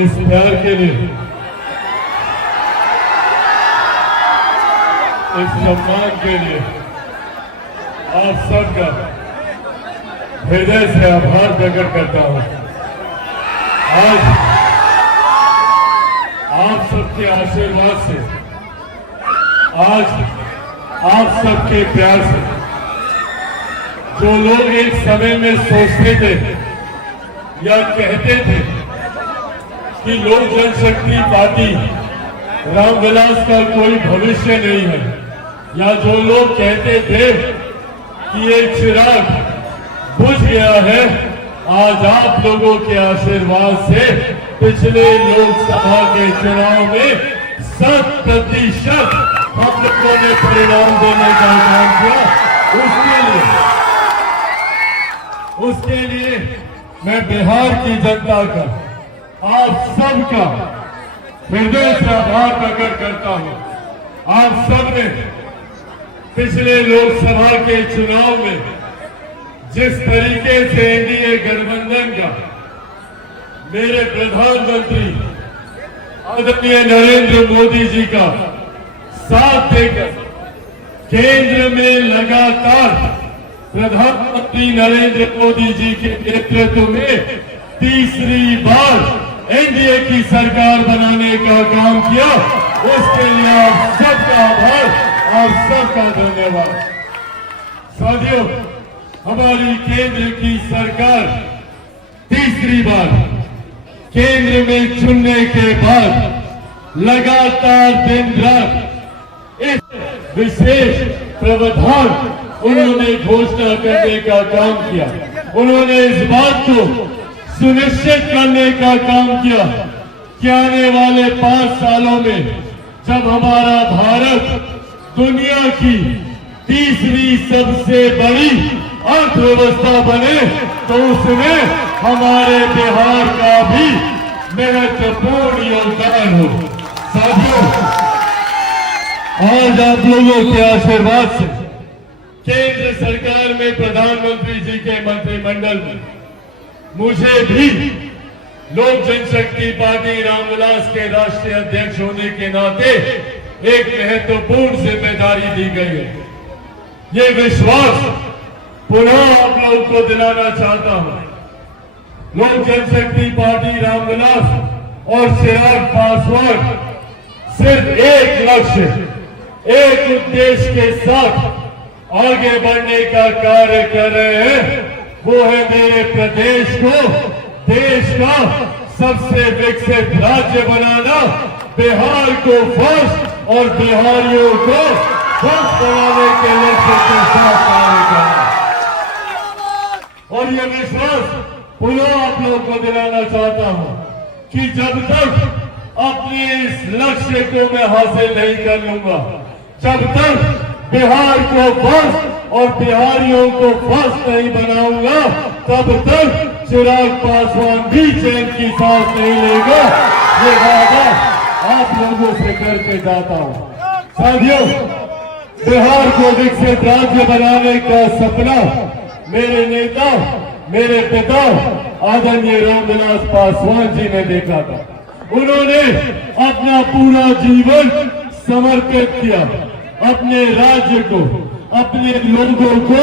इस प्यार के लिए, इस सम्मान के लिए आप सबका हृदय से आभार प्रकट करता हूं। आज आप सबके आशीर्वाद से, आज आप सबके प्यार से, जो लोग एक समय में सोचते थे या कहते थे कि लोक जनशक्ति पार्टी रामविलास का कोई भविष्य नहीं है, या जो लोग कहते थे कि ये चिराग बुझ गया है, आज आप लोगों के आशीर्वाद से पिछले लोकसभा के चुनाव में 100% हम लोगों ने परिणाम देने का काम किया। उसके लिए मैं बिहार की जनता का, आप सबका हृदय से आभार प्रकट करता हूं। आप सबने पिछले लोकसभा के चुनाव में जिस तरीके से एनडीए गठबंधन का मेरे प्रधानमंत्री आदरणीय नरेंद्र मोदी जी का साथ देकर केंद्र में लगातार प्रधानमंत्री नरेंद्र मोदी जी के नेतृत्व में तीसरी बार एनडीए की सरकार बनाने का काम किया, उसके लिए आप सबका आभार, आप सबका धन्यवाद। साथियों, हमारी केंद्र की सरकार तीसरी बार केंद्र में चुनने के बाद लगातार दिन रात इस विशेष प्रावधान उन्होंने घोषणा करने का काम किया। उन्होंने इस बात को सुनिश्चित करने का काम किया कि आने वाले 5 सालों में जब हमारा भारत दुनिया की तीसरी सबसे बड़ी अर्थव्यवस्था बने, तो उसमें हमारे बिहार का भी महत्वपूर्ण योगदान हो। साथियों, आज आप लोगों के आशीर्वाद से केंद्र सरकार में प्रधानमंत्री जी के मंत्रिमंडल में मुझे भी लोक जनशक्ति पार्टी रामविलास के राष्ट्रीय अध्यक्ष होने के नाते एक महत्वपूर्ण जिम्मेदारी दी गई है। ये विश्वास पुनः आप लोगों को दिलाना चाहता हूं। लोक जनशक्ति पार्टी रामविलास और चिराग पासवान सिर्फ एक लक्ष्य, एक उद्देश्य के साथ आगे बढ़ने का कार्य कर रहे हैं। वो है मेरे प्रदेश को देश का सबसे विकसित राज्य बनाना, बिहार को फर्स्ट और बिहारियों को फर्स्ट बनाने के लक्ष्य के साथ कार्य करना। और ये विश्वास पुनः आप लोगों को दिलाना चाहता हूं कि जब तक अपने इस लक्ष्य को मैं हासिल नहीं कर लूंगा, जब तक बिहार को फर्स्ट और बिहारियों को फर्स्ट नहीं बनाऊंगा, तब तक चिराग पासवान भी चैन की सांस नहीं लेगा। ये वादा आप लोगों से करके जाता हूं। साथियों, बिहार को विकसित राज्य बनाने का सपना मेरे नेता, मेरे पिता आदरणीय रामविलास पासवान जी ने देखा था। उन्होंने अपना पूरा जीवन समर्पित किया, अपने राज्य को, अपने लोगों को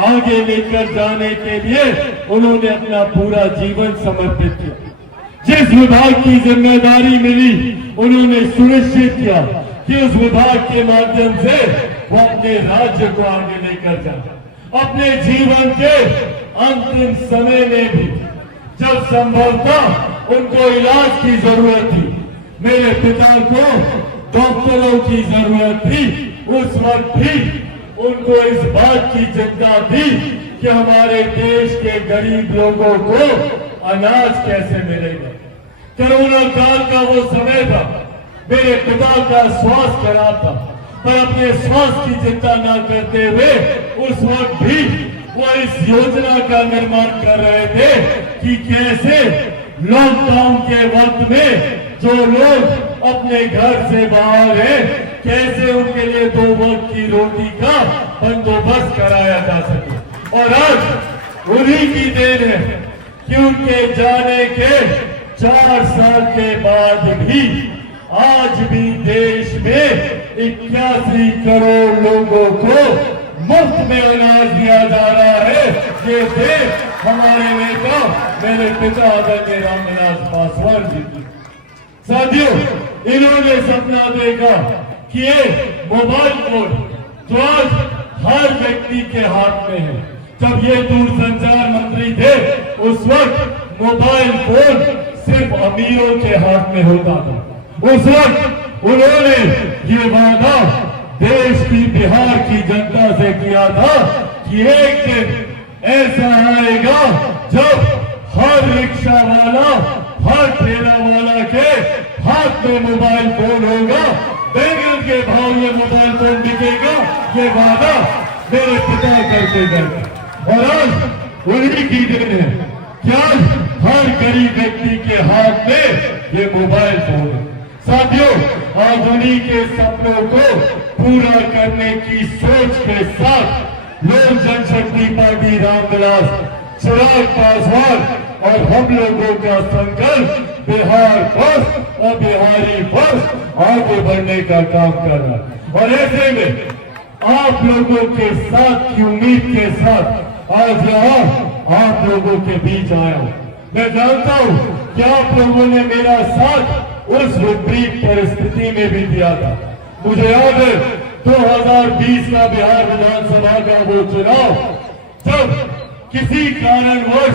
आगे लेकर जाने के लिए उन्होंने अपना पूरा जीवन समर्पित किया। जिस विभाग की जिम्मेदारी मिली, उन्होंने सुनिश्चित किया कि उस विभाग के माध्यम से वो अपने राज्य को आगे लेकर जाए। अपने जीवन के अंतिम समय में भी जब संभवतः उनको इलाज की जरूरत थी, मेरे पिता को डॉक्टरों की जरूरत थी, उस वक्त भी उनको इस बात की चिंता थी कि हमारे देश के गरीब लोगों को अनाज कैसे मिलेगा। कोरोना काल का वो समय था, मेरे पिता का स्वास्थ्य खराब था, पर अपने स्वास्थ्य की चिंता न करते हुए उस वक्त भी वो इस योजना का निर्माण कर रहे थे कि कैसे लॉकडाउन के वक्त में जो लोग अपने घर से बाहर हैं, कैसे उनके लिए 2 वक्त की रोटी का बंदोबस्त कराया जा सके। और आज उन्हीं की देन है कि उनके जाने के 4 साल के बाद भी आज भी देश में 81 करोड़ लोगों को मुफ्त में अनाज दिया जा रहा है। ये देश हमारे नेता मेरे पिता आदरणीय रामविलास पासवान जी की। साथियों, इन्होंने सपना देखा कि ये मोबाइल फोन जो आज हर व्यक्ति के हाथ में है, जब ये दूरसंचार मंत्री थे उस वक्त मोबाइल फोन सिर्फ अमीरों के हाथ में होता था। उस वक्त उन्होंने ये वादा देश की बिहार की जनता से किया था कि एक दिन ऐसा आएगा जब हर रिक्शा वाला, हर ठेला वाला के हाथ में मोबाइल फोन होगा, बैंगन के भाव ये मोबाइल फोन बिकेगा। ये वादा मेरे पिता करके गए और आज उन्हीं की दिन है कि आज हर गरीब व्यक्ति के हाथ में ये मोबाइल फोन है। साथियों, आज उन्हीं के सपनों को पूरा करने की सोच के साथ लोक जनशक्ति पार्टी रामविलास चिराग पासवान और हम लोगों का संकल्प बिहार फर्स्ट और बिहारी फर्स्ट आगे बढ़ने का काम कर रहा है। और ऐसे में आप लोगों के साथ की उम्मीद के साथ आज यहाँ आप लोगों के बीच आया हूँ। मैं जानता हूँ कि आप लोगों ने मेरा साथ उस विपरीत परिस्थिति में भी दिया था। मुझे याद है 2020 का बिहार विधानसभा का वो चुनाव, जब किसी कारणवश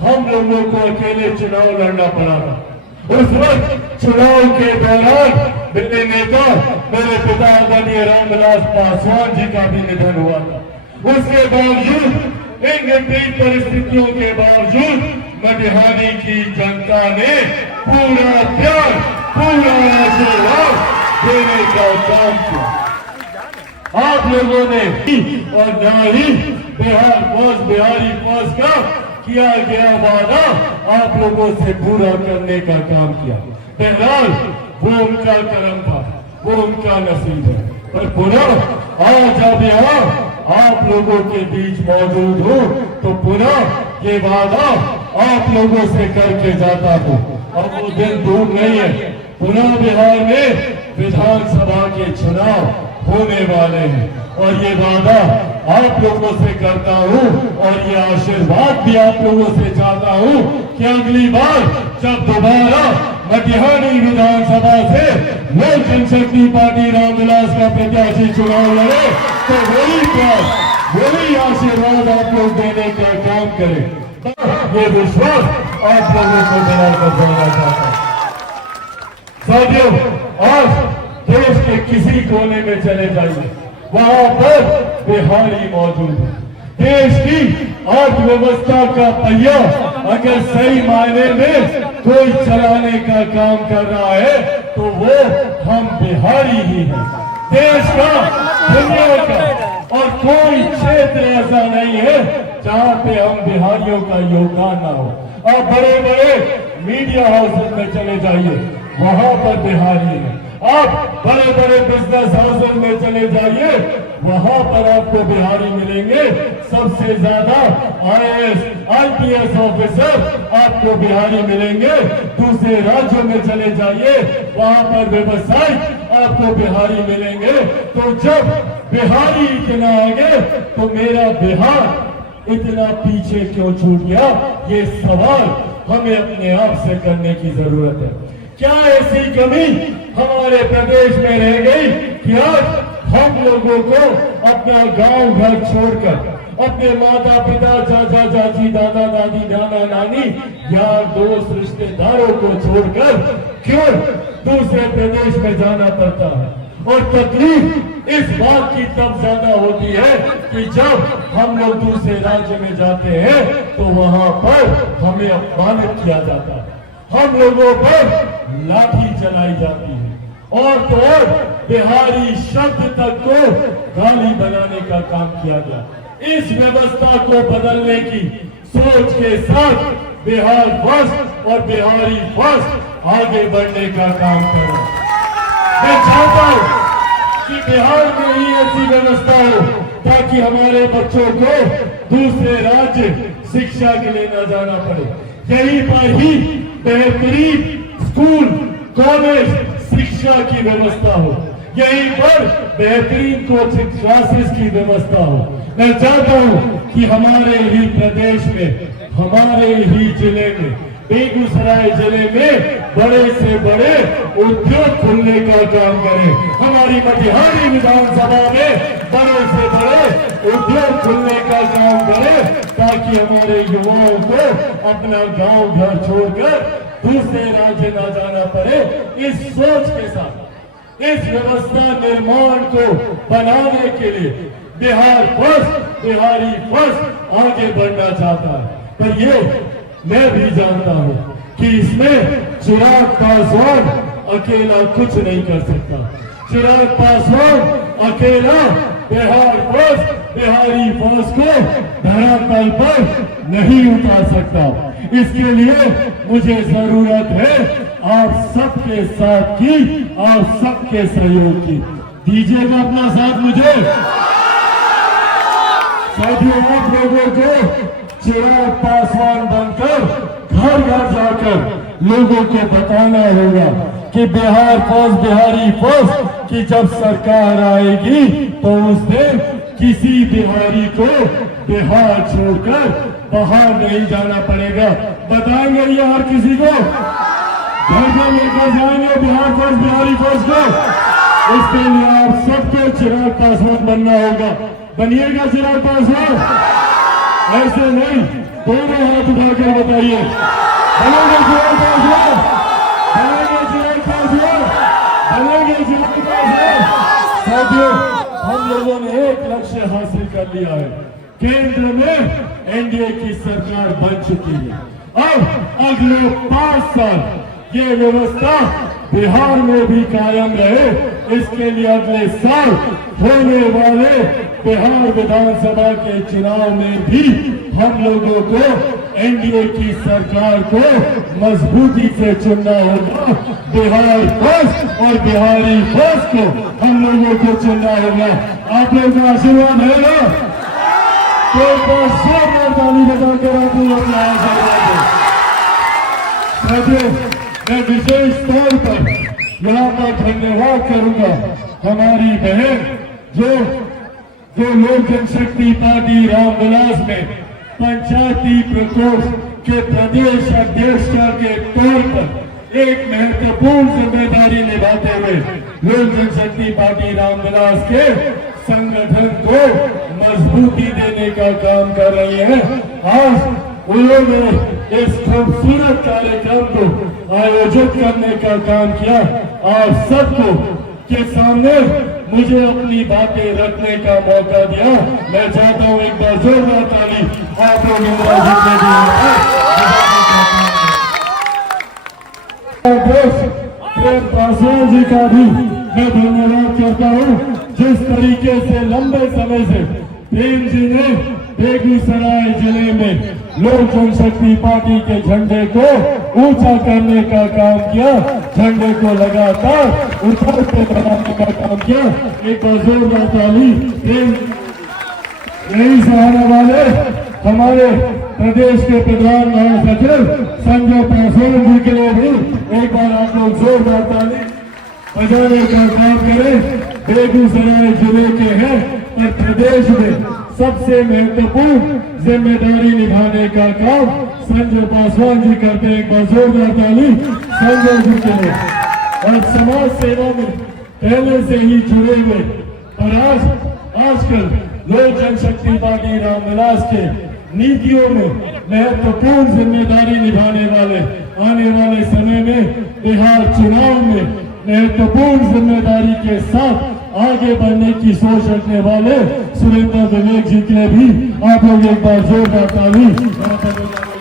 हम लोगों को अकेले चुनाव लड़ना पड़ा था। उस वक्त चुनाव के दौरान मेरे नेता मेरे पिता आदरणीय रामविलास पासवान जी का भी निधन हुआ था। उसके बावजूद, इन विपरीत परिस्थितियों के बावजूद मटिहानी की जनता ने पूरा प्यार, पूरा आशीर्वाद देने का काम किया। आप लोगों ने और ना ही बिहार फर्स्ट, बिहारी फर्स्ट का किया गया वादा आप लोगों से पूरा करने का काम किया। बहरहाल वो उनका कर्म था, वो उनका नसीब है। पर पुनः आज जब यहाँ आप लोगों के बीच मौजूद हूँ तो पुनः ये वादा आप लोगों से करके जाता हूँ। और वो दिन दूर नहीं है, पुनः बिहार में विधानसभा के चुनाव होने वाले हैं और ये वादा आप लोगों से करता हूँ और ये आशीर्वाद भी आप लोगों से चाहता हूँ कि अगली बार जब दोबारा मटिहानी विधानसभा से लोक जनशक्ति पार्टी रामविलास का प्रत्याशी चुनाव लड़े तो वही प्यार, वही आशीर्वाद आप लोग देने का काम करें। ये विश्वास आप लोगों को दिलाकर देना चाहता हूँ। साथियों, आज देश के किसी कोने में चले जाइए, वहां पर बिहारी मौजूद है। देश की अर्थव्यवस्था का पहिया अगर सही मायने में कोई चलाने का काम कर रहा है तो वो हम बिहारी ही हैं। देश का, दुनिया का और कोई क्षेत्र ऐसा नहीं है जहाँ पे हम बिहारियों का योगदान ना हो। आप बड़े बड़े मीडिया हाउसेस में चले जाइए, वहां पर बिहारी है। आप बड़े बड़े बिजनेस हाउसेस में चले जाइए, वहां पर आपको बिहारी मिलेंगे। सबसे ज्यादा IAS, IPS ऑफिसर आपको बिहारी मिलेंगे। दूसरे राज्यों में चले जाइए, वहां पर व्यवसायी आपको बिहारी मिलेंगे। तो जब बिहारी इतना आगे तो मेरा बिहार इतना पीछे क्यों छूट गया, ये सवाल हमें अपने आप से करने की जरूरत है। क्या ऐसी कमी हमारे प्रदेश में रह गई कि आज हम लोगों को अपना गांव घर छोड़कर, अपने माता पिता, चाचा चाची, दादा दादी, नाना नानी, यार दोस्त, रिश्तेदारों को छोड़कर क्यों दूसरे प्रदेश में जाना पड़ता है? और तकलीफ इस बात की तब ज्यादा होती है कि जब हम लोग दूसरे राज्य में जाते हैं तो वहां पर हमें अपमानित किया जाता है, हम लोगों पर लाठी चलाई जाती है और तो और बिहारी शब्द तक को गाली बनाने का काम किया गया। इस व्यवस्था को बदलने की सोच के साथ बिहार फर्स्ट और बिहारी फर्स्ट आगे बढ़ने का काम करो। मैं चाहता हूं कि बिहार में ही ऐसी व्यवस्था हो ताकि हमारे बच्चों को दूसरे राज्य शिक्षा के लिए न जाना पड़े, यहीं पर ही बेहतरीन स्कूल, कॉलेज, शिक्षा की व्यवस्था हो, यहीं पर बेहतरीन कोचिंग क्लासेस की व्यवस्था हो। मैं चाहता हूं कि हमारे ही प्रदेश में, हमारे ही जिले में, बेगूसराय जिले में बड़े से बड़े उद्योग खुलने का काम करें। हमारी मटिहानी विधानसभा में बड़े से बड़े उद्योग खुलने का काम करें, ताकि हमारे युवाओं को अपना गांव घर छोड़कर दूसरे राज्य न जाना पड़े। इस सोच के साथ इस व्यवस्था निर्माण को बनाने के लिए बिहार फर्स्ट, बिहारी फर्स्ट आगे बढ़ना चाहता है। पर ये मैं भी जानता हूं कि इसमें चिराग पासवान अकेला कुछ नहीं कर सकता। चिराग पासवान अकेला बिहार फर्स्ट, बिहारी फर्स्ट को धरातल पर नहीं उतार सकता। इसके लिए मुझे जरूरत है आप सबके साथ की, आप सबके सहयोग की। दीजिएगा अपना साथ मुझे। साथियों, आप लोगों को चिराग पासवान बनकर घर घर जाकर लोगों को बताना होगा कि बिहार फर्स्ट, बिहारी फर्स्ट की जब सरकार आएगी तो उस दिन किसी बिहारी को बिहार छोड़कर बाहर नहीं जाना पड़ेगा। बताएंगे ये हर किसी को, घर में लेकर जाएंगे बिहार फर्स्ट, बिहारी फर्स्ट को। इसके लिए आप सबको चिराग पासवान बनना होगा। बनिएगा चिराग पासवान, ऐसे नहीं, दोनों हाथ उठाकर बताइए, बनेंगे चिराग पासवान, बनेंगे चिराग पासवान, बनेंगे चिराग पासवान। साथियों, हम लोगों ने एक लक्ष्य हासिल कर लिया है। केंद्र में एनडीए की सरकार बन चुकी है। अब अगले 5 साल ये व्यवस्था बिहार में भी कायम रहे, इसके लिए अगले साल होने वाले बिहार विधानसभा के चुनाव में भी हम लोगों को एनडीए की सरकार को मजबूती से चुनना होगा। बिहार फर्स्ट और बिहारी फर्स्ट को हम लोगों को चुनना होगा। आप लोगों का आशीर्वाद है ना? तो एक बार जोरदार ताली बजाकर आप लोग अपना आशीर्वाद दें। मैं विशेष तौर पर यहाँ पर धन्यवाद करूंगा हमारी बहन जो लोक जनशक्ति पार्टी रामविलास में पंचायती प्रकोष्ठ के प्रदेश अध्यक्ष के तौर पर एक महत्वपूर्ण जिम्मेदारी निभाते हुए लोक जनशक्ति पार्टी रामविलास के संगठन को मजबूती देने का काम कर रही है। आज उन्होंने इस खूबसूरत कार्यक्रम को आयोजित करने का काम किया। आप सबको के सामने मुझे अपनी बातें रखने का मौका दिया। मैं चाहता हूं एक बार जोरदार ताली आप लोग प्रेम पासवान जी का भी मैं धन्यवाद करता हूं, जिस तरीके से लंबे समय से प्रेम जी ने बेगूसराय जिले में लोक जनशक्ति पार्टी के झंडे को ऊंचा करने का काम किया, झंडे को लगातार ऊंचाई पे बढ़ाने का काम किया। एक बार जोरदार ताली यही सहारा वाले हमारे प्रदेश के प्रधान महासचिव संजय पासवान जी के लिए भी एक बार आप लोग जोरदार ताली बजाने का काम करें। बेगूसराय जिले के हैं पर प्रदेश में सबसे महत्वपूर्ण जिम्मेदारी निभाने का काम संजय पासवान जी करते हैं। एक बार जोरदार ताली संजय जी के लिए। और समाज सेवा में पहले से ही जुड़े हुए और आजकल लोक जनशक्ति पार्टी रामविलास के नीतियों में महत्वपूर्ण जिम्मेदारी निभाने वाले आने वाले समय में बिहार चुनाव में महत्वपूर्ण जिम्मेदारी के साथ आगे बढ़ने की सोच रखने वाले सुरेंद्र विवेक जी के लिए भी आप लोग एक बार जोरदार ताली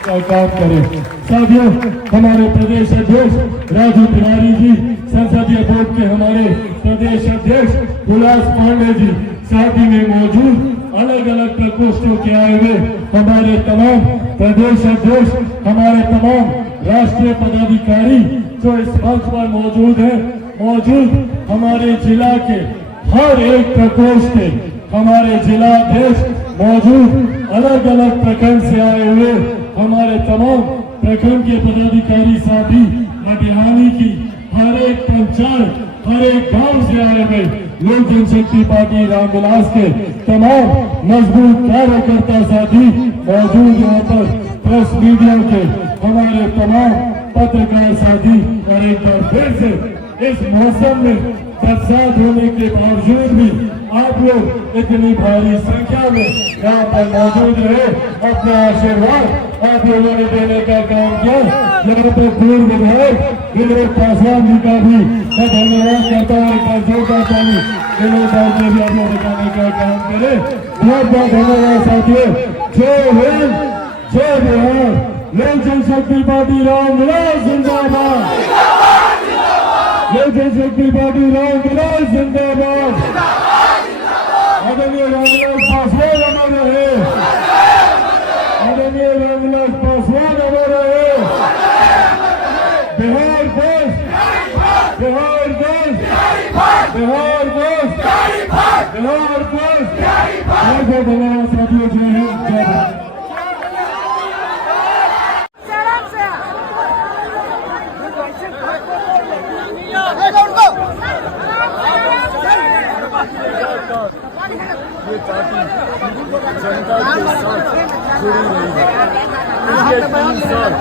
का काम करें। साथियों, हमारे प्रदेश अध्यक्ष राजू तिवारी जी, संसदीय बोर्ड के हमारे प्रदेश अध्यक्ष हुलास पांडे जी साथ ही में मौजूद, अलग अलग प्रकोष्ठों के आए हुए हमारे तमाम प्रदेश अध्यक्ष, हमारे तमाम राष्ट्रीय पदाधिकारी जो इस मंच पर मौजूद है, मौजूद हमारे जिला के हर एक प्रकोष्ठ के हमारे जिला अध्यक्ष मौजूद, अलग अलग प्रखंड से आए हुए हमारे तमाम प्रखंड के पदाधिकारी साथी मटिहानी की हर एक पंचायत, हर एक गांव से आए हुए लोक जनशक्ति पार्टी रामविलास के तमाम मजबूत कार्यकर्ता साथी मौजूद यहाँ पर, प्रेस मीडिया के हमारे तमाम पत्रकार साथी, और एक बार फिर से इस मौसम में बरसात होने के बावजूद भी आप लोग इतनी भारी संख्या में यहाँ पर मौजूद रहे, अपना आशीर्वाद आप लोगों ने देने का काम किया। यहाँ पर पूर्व विधायक विनोद पासवान जी का भी मैं धन्यवाद करता हूँ। एक बार जोरदार ताली विनोद साहब ने भी आप लोग बताने का काम करे। बहुत बहुत धन्यवाद साथियों। जय हिंद, जय बिहार, लोक जनशक्ति पार्टी रामविलास जिंदाबाद, लोक जनशक्ति पार्टी रामविलास जिंदाबाद, आदरणीय रामविलास पासवान अमर रहे, आदरणीय रामविलास पासवान अमर रहे। बिहार देश, बिहार देश, बिहार देश, बिहार देश। बहुत बहुत धन्यवाद साथियों। जय हिंद, जय भारत। ये पार्टी जनता के साथ जुड़ी रही है। पिछले 3 साल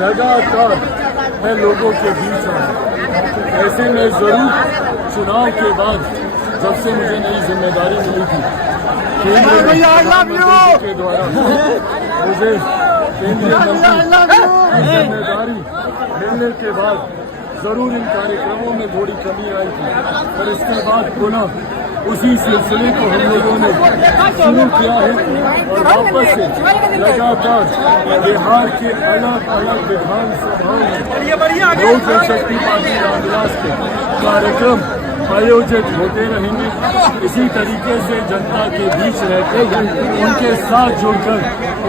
लगातार मैं लोगों के बीच रहा। ऐसे में जरूर चुनाव के बाद, जब से मुझे नई जिम्मेदारी मिली थी केंद्रीय मंत्री के द्वारा, मुझे केंद्रीय मंत्री की जिम्मेदारी मिलने के बाद जरूर इन कार्यक्रमों में थोड़ी कमी आई थी, पर इसके बाद पुनः उसी सिलसिले को हम लोगों ने शुरू किया है और वापस से लगातार बिहार के अलग अलग विधानसभाओं में लोक जनशक्ति पार्टी रामविलास के कार्यक्रम आयोजित होते रहेंगे। इसी तरीके से जनता के बीच रहकर उनके साथ जुड़कर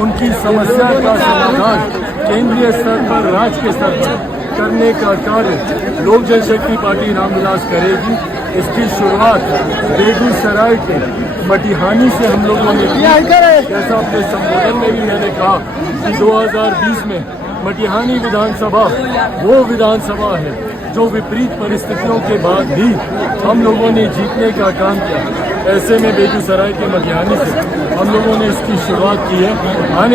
उनकी समस्या का समाधान केंद्रीय स्तर पर, राज्य के स्तर पर करने का कार्य लोक जनशक्ति पार्टी रामविलास करेगी। इसकी शुरुआत बेगूसराय के मटिहानी से हम लोगों ने की। जैसा अपने संबोधन में भी मैंने कहा कि 2020 में मटिहानी विधानसभा वो विधानसभा है जो विपरीत परिस्थितियों के बाद भी हम लोगों ने जीतने का काम किया। ऐसे में बेगूसराय के मटिहानी से हम लोगों ने इसकी शुरुआत की है। आने